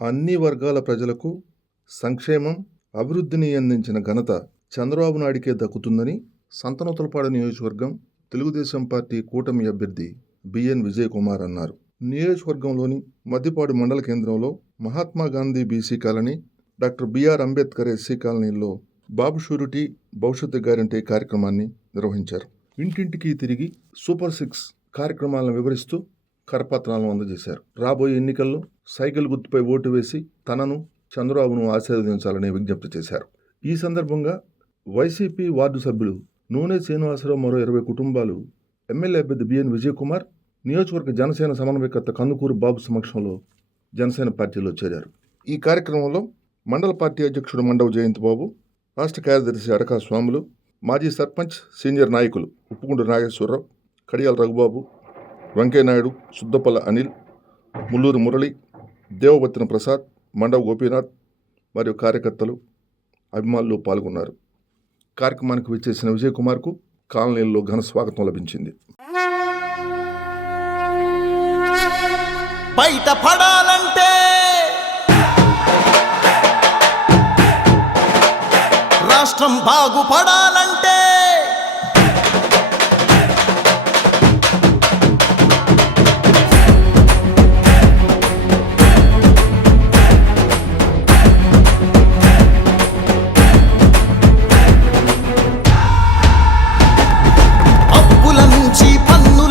అన్ని వర్గాల ప్రజలకు సంక్షేమం అభివృద్ధిని అందించిన ఘనత చంద్రబాబు నాయుడికే దక్కుతుందని సంతనూతలపాడు నియోజకవర్గం తెలుగుదేశం పార్టీ కూటమి అభ్యర్థి బిఎన్ విజయ్ కుమార్ అన్నారు. నియోజకవర్గంలోని మద్దిపాడు మండల కేంద్రంలో Mahatma Gandhi BC colony doctor BR Ambedkar SC కాలనీలో బాబు షూరిటీ భవిష్యత్తు గ్యారంటీ కార్యక్రమాన్ని నిర్వహించారు. ఇంటింటికి తిరిగి సూపర్ సిక్స్ కార్యక్రమాలను వివరిస్తూ కరపత్రాలను అందజేశారు. రాబోయే ఎన్నికల్లో సైకిల్ గుర్తుపై ఓటు వేసి తనను చంద్రబాబును ఆశీర్వదించాలని విజ్ఞప్తి చేశారు. ఈ సందర్భంగా వైసీపీ వార్డు సభ్యులు నూనె శ్రీనివాసరావు మరో ఇరవై కుటుంబాలు ఎమ్మెల్యే అభ్యర్థి బిఎన్ విజయ్ కుమార్ నియోజకవర్గ జనసేన సమన్వయకర్త కందుకూరు బాబు సమక్షంలో జనసేన పార్టీలో చేరారు. ఈ కార్యక్రమంలో మండల పార్టీ అధ్యక్షుడు మండవ జయంత్ బాబు రాష్ట్ర కార్యదర్శి అడకా స్వాములు మాజీ సర్పంచ్ సీనియర్ నాయకులు ఉప్పుకుంటు నాగేశ్వరరావు కడియాల రఘుబాబు వెంకయ్యనాయుడు సుద్దపల్ల అనిల్ ముల్లూరు మురళి దేవబత్తిన ప్రసాద్ మండవ గోపీనాథ్ మరియు కార్యకర్తలు అభిమానులు పాల్గొన్నారు. కార్యక్రమానికి విచ్చేసిన విజయ్ కుమార్కు కాలనీల్లో ఘన స్వాగతం లభించింది. బయట పడాలంటే రాష్ట్రం బాగుపడాలంటే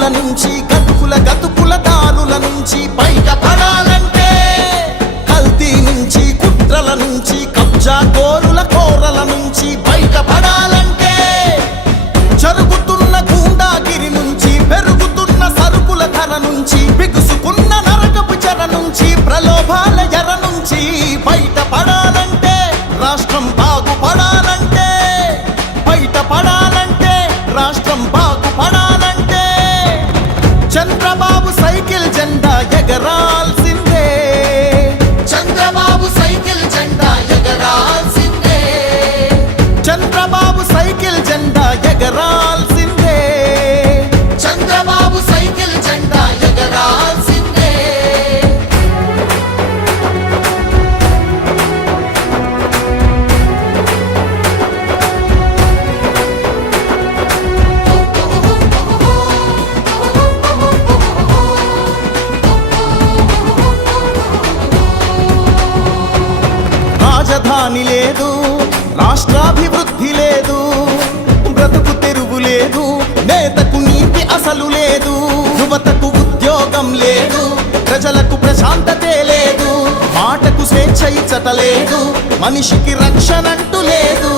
నుంచి ఉద్యోగం లేదు. ప్రజలకు ప్రశాంతతే లేదు. మాటకు స్వేచ్ఛ ఇచ్చట లేదు మనిషికి రక్షణంటూ లేదు.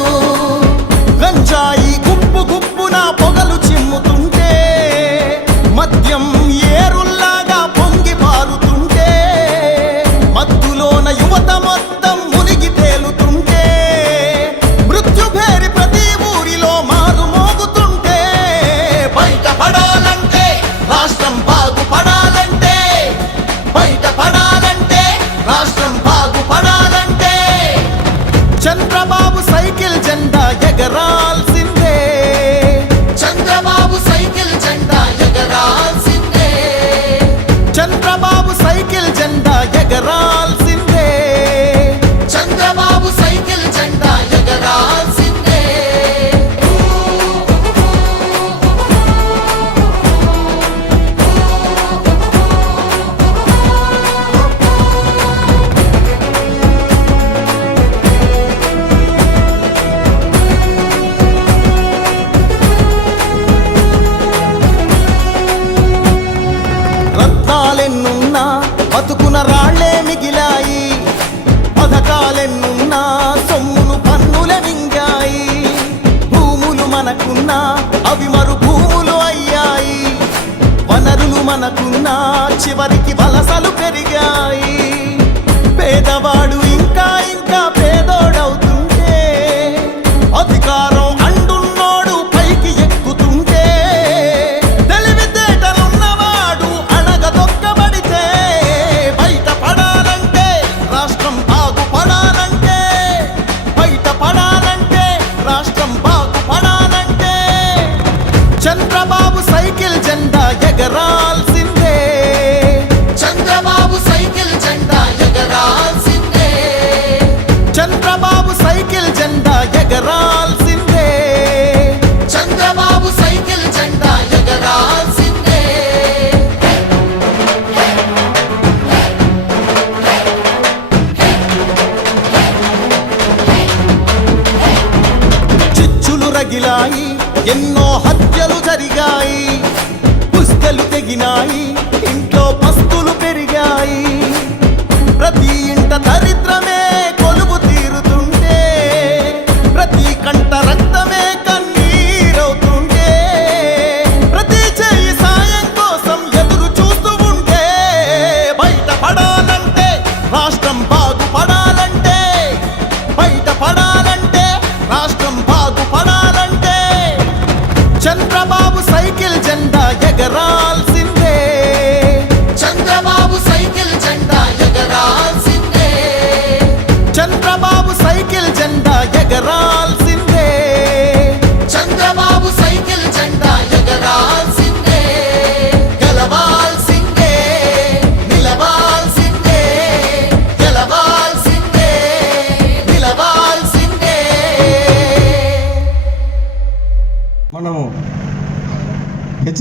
గంజాయి గుప్పు గుప్పున నా చంద్రబాబు సైకిల్ జెండా ఎగరాల్సిందే. చంద్రబాబు సైకిల్ జెండా ఎగరాల్సిందే. చంద్రబాబు సైకిల్ జెండా ఎగరాల్సిందే. చంద్రబాబు సైకిల్ జెండా ఎగరాల్సిందే. చిచ్చులు రగిలాయి ఎన్నో அதிகாயி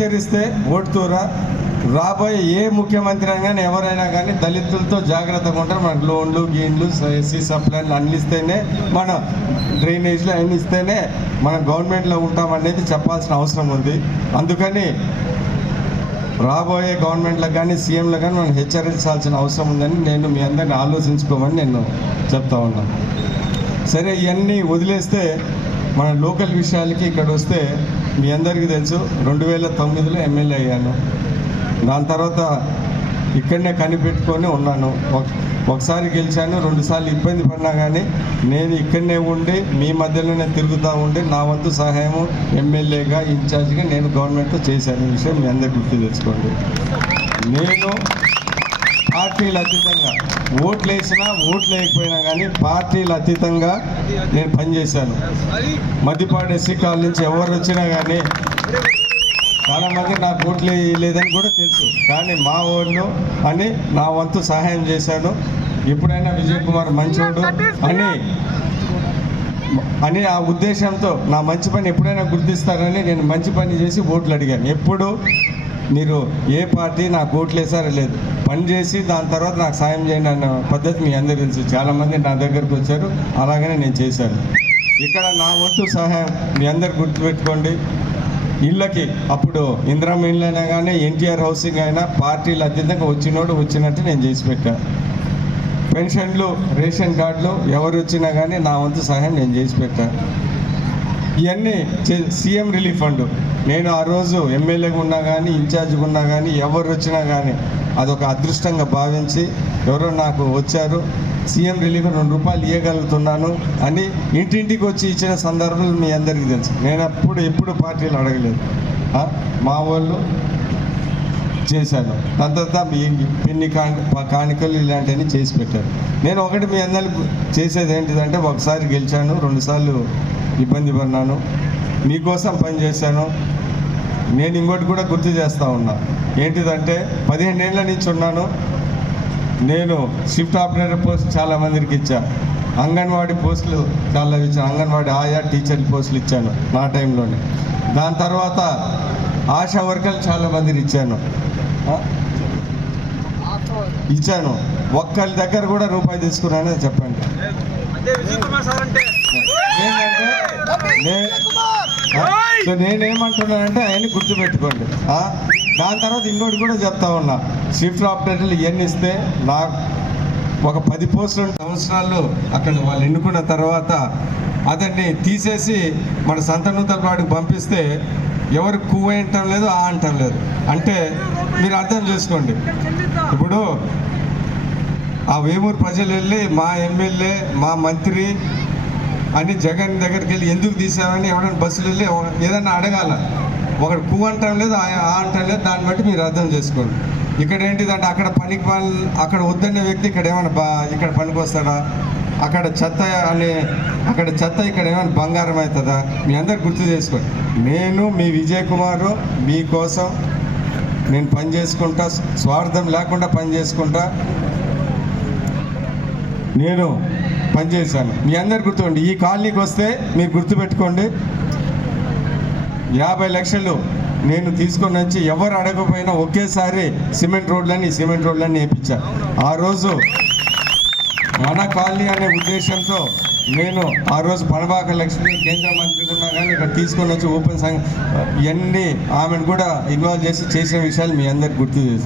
హెచ్చరిస్తే ఓటుతూరా? రాబోయే ఏ ముఖ్యమంత్రి అయినా ఎవరైనా కానీ దళితులతో జాగ్రత్తగా ఉంటారు. మనకు లోన్లు గీన్లు ఎస్సీ సప్లైన్లు అన్ని ఇస్తేనే మనం డ్రైనేజ్లు అన్ని ఇస్తేనే మనం గవర్నమెంట్లో ఉంటామనేది చెప్పాల్సిన అవసరం ఉంది. అందుకని రాబోయే గవర్నమెంట్లకు కానీ సీఎంలకు కానీ మనం హెచ్చరించాల్సిన అవసరం ఉందని నేను మీ అందరిని ఆలోచించుకోమని నేను చెప్తా ఉన్నాను సరే ఇవన్నీ వదిలేస్తే మన లోకల్ విషయాలకి ఇక్కడ వస్తే మీ అందరికీ తెలుసు రెండు వేల తొమ్మిదిలో ఎమ్మెల్యే అయ్యాను. దాని తర్వాత ఇక్కడనే కనిపెట్టుకొని ఉన్నాను. ఒకసారి గెలిచాను రెండుసార్లు ఇబ్బంది పడినా కానీ నేను ఇక్కడనే ఉండి మీ మధ్యలోనే తిరుగుతూ ఉండి నా వంతు సహాయము ఎమ్మెల్యేగా ఇన్ఛార్జ్గా నేను గవర్నమెంట్తో చేశాను. విషయం మీ అందరికీ గుర్తు తెచ్చుకోండి. నేను పార్టీలు అతీతంగా. ఓట్లు వేసినా ఓట్లు వేయకపోయినా కానీ పార్టీలు అతీతంగా నేను పనిచేశాను. మద్దిపాడు ఎస్సీ కాలనీ నుంచి ఎవరు వచ్చినా కానీ చాలామంది నాకు ఓట్లు లేదని కూడా తెలుసు. కానీ మా ఓళ్ళు అని నా వంతు సహాయం చేశాను. ఎప్పుడైనా విజయ్ కుమార్ మంచోడు అని అని ఆ ఉద్దేశంతో నా మంచి పని ఎప్పుడైనా గుర్తిస్తారని నేను మంచి పని చేసి ఓట్లు అడిగాను. ఎప్పుడు మీరు ఏ పార్టీ నాకు ఓట్లు లేదు. పని చేసి దాని తర్వాత నాకు సాయం చేయండి అన్న పద్ధతి మీ అందరికీ తెలుసు. చాలామంది నా దగ్గరకు వచ్చారు. అలాగనే నేను చేశాను. ఇక్కడ నా వంతు సహాయం మీ అందరు గుర్తుపెట్టుకోండి. ఇళ్ళకి అప్పుడు ఇందిరా ఇల్లు అయినా కానీ ఎన్టీఆర్ హౌసింగ్ అయినా పార్టీలు అత్యంతంగా వచ్చినోడు వచ్చినట్టు నేను చేసి పెట్టాను పెన్షన్లు రేషన్ కార్డులు ఎవరు వచ్చినా కానీ నా వంతు సహాయం నేను చేసి పెట్టాను ఇవన్నీ చే- సీఎం రిలీఫ్ ఫండ్. నేను ఆ రోజు ఎమ్మెల్యేగా ఉన్నా కానీ ఇన్ఛార్జ్గా ఉన్నా కానీ ఎవరు వచ్చినా కానీ అదొక అదృష్టంగా భావించి ఎవరో నాకు వచ్చారు. సీఎం రిలీఫ్ రెండు రూపాయలు ఇవ్వగలుగుతున్నాను అని ఇంటింటికి వచ్చి ఇచ్చిన సందర్భాలు మీ అందరికీ తెలుసు. నేను అప్పుడు ఎప్పుడు పార్టీలు అడగలేదు. మా వాళ్ళు చేశాను. దాని తర్వాత మీ పిన్ని కాని కాணிకలు ఇలాంటివన్నీ చేసి పెట్టారు. నేను ఒకటి మీ అందరికి చేసేది ఏంటిదంటే ఒకసారి గెలిచాను రెండుసార్లు ఇబ్బంది పడినాను. మీకోసం పని చేశాను. నేను ఇంకోటి కూడా గుర్తు చేస్తూ ఉన్నా. ఏంటిదంటే పదిహేను ఏళ్ళ నుంచి ఉన్నాను. నేను షిఫ్ట్ ఆపరేటర్ పోస్ట్ చాలా మందికి ఇచ్చాను అంగన్వాడీ పోస్టులు చాలా ఇచ్చాను. అంగన్వాడీ ఆయా టీచర్ పోస్టులు ఇచ్చాను నా టైంలోనే. దాని తర్వాత ఆశా వర్కర్లు చాలా మందిని ఇచ్చాను. ఇచ్చాను. ఒక్కరి దగ్గర కూడా రూపాయి తీసుకున్నానని చెప్పండి. నే- నేనేమంటున్నానంటే అవన్నీ గుర్తుపెట్టుకోండి? దాని తర్వాత ఇంకోటి కూడా చెప్తా ఉన్నా. షిఫ్ట్ ఆపరేటర్లు ఇవన్నీ ఇస్తే నాకు ఒక పది పోస్టులు సంవత్సరాలు అక్కడ వాళ్ళు ఎన్నుకున్న తర్వాత అతన్ని తీసేసి మన సంతనూతలపాడికి పంపిస్తే ఎవరు కువ్వ అంటం లేదు ఆ అంటం లేదు. అంటే మీరు అర్థం చేసుకోండి. ఇప్పుడు ఆ వేమూరు ప్రజలు వెళ్ళి మా ఎమ్మెల్యే మా మంత్రి అని జగన్ దగ్గరికి వెళ్ళి ఎందుకు తీసామని ఎవరైనా బస్సులు వెళ్ళి ఏదైనా అడగాల. ఒకడు కు అంటం లేదు ఆ ఆ అంటం లేదు దాన్ని బట్టి మీరు అర్థం చేసుకోండి. ఇక్కడ ఏంటిదంటే అక్కడ పనికి పని అక్కడ వద్దన్న వ్యక్తి ఇక్కడ ఏమైనా బా ఇక్కడ పనికి వస్తాడా అక్కడ చెత్త అనే అక్కడ చెత్త ఇక్కడ ఏమైనా బంగారం అవుతుందా? మీ అందరు గుర్తు చేసుకోండి. నేను మీ విజయ్ కుమారు మీకోసం నేను పని చేసుకుంటా స్వార్థం లేకుండా పని చేసుకుంటా నేను పనిచేశాను మీ అందరు గుర్తుండి ఈ కాలనీకి వస్తే మీరు గుర్తుపెట్టుకోండి. యాభై లక్షలు నేను తీసుకొని వచ్చి ఎవరు అడగకపోయినా ఒకేసారి సిమెంట్ రోడ్లని సిమెంట్ రోడ్లని వేయించాను ఆ రోజు మన కాలనీ అనే ఉద్దేశంతో నేను ఆ రోజు పడబాక లక్ష్మి కేంద్ర మంత్రి ఉన్నా కానీ ఇక్కడ తీసుకొని వచ్చి ఓపెన్ సంఘ ఇవన్నీ ఆమెను కూడా ఇన్వాల్వ్ చేసి చేసిన విషయాలు మీ అందరికి గుర్తు చేస్తాను.